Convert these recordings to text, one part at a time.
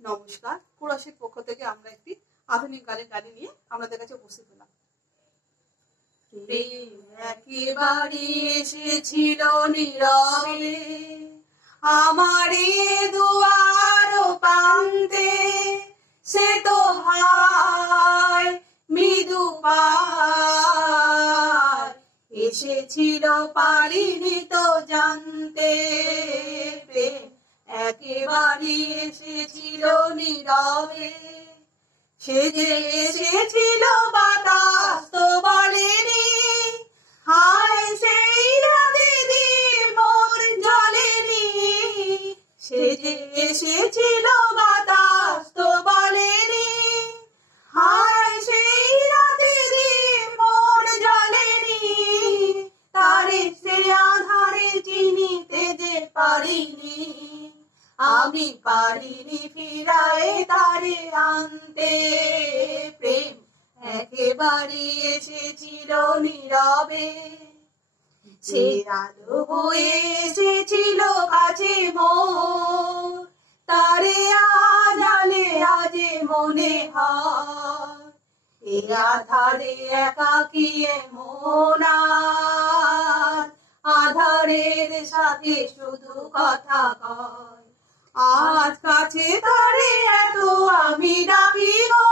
নমস্কার, কুরাশের পক্ষ থেকে আমরা একটি আধুনিক গানের গাড়ি নিয়ে আপনাদের কাছে উপস্থিত হলাম। একেবারে এসেছিল নীরবে আমারে দুয়ার প্রান্তে, সে তো হায় মৃদু পায় এসেছিল পারিনি তো জানতে। একেবারে এসেছিল নীরবে, সে যে এসেছিল বাতাস তো বলেনি, হায় সেই রাতে দিন মোর জ্বলেনি। সে যে এসেছিল বাতাস তো বলেনি, হায় সেই রাতে দিন মোর জ্বলেনি। তারে সে আধারে চিনিতে যে পারিনি, আমি পারিনি ফিরায় তারে আনতে। প্রেম একেবারে এসেছিল নীরবে, সে আলো হয়ে এসেছিল কাছে মোর। তারে আজালে আজে মনে হয়, এ আধারে একাকী এমন আধারের সাথে শুধু কথা কয়। আজ কাছে তারে এত আমি ডাকি গো,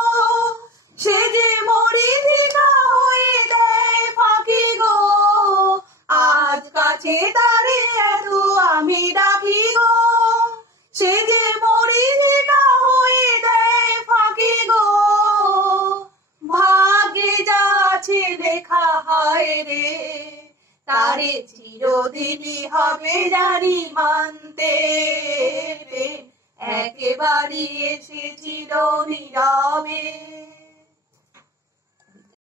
সে যে মরিচিকা হয়ে দেয় ফাঁকি গো। আজ কাছে তারে এত আমি ডাকি গো, সে যে মরিচিকা হয়ে দেয় ফাঁকি গো। ভাগ্যে যা আছে লেখা হয় রে, তারে চিরদিনই হবে জানি মানতে। একেবারে এসেছিল নীরবে।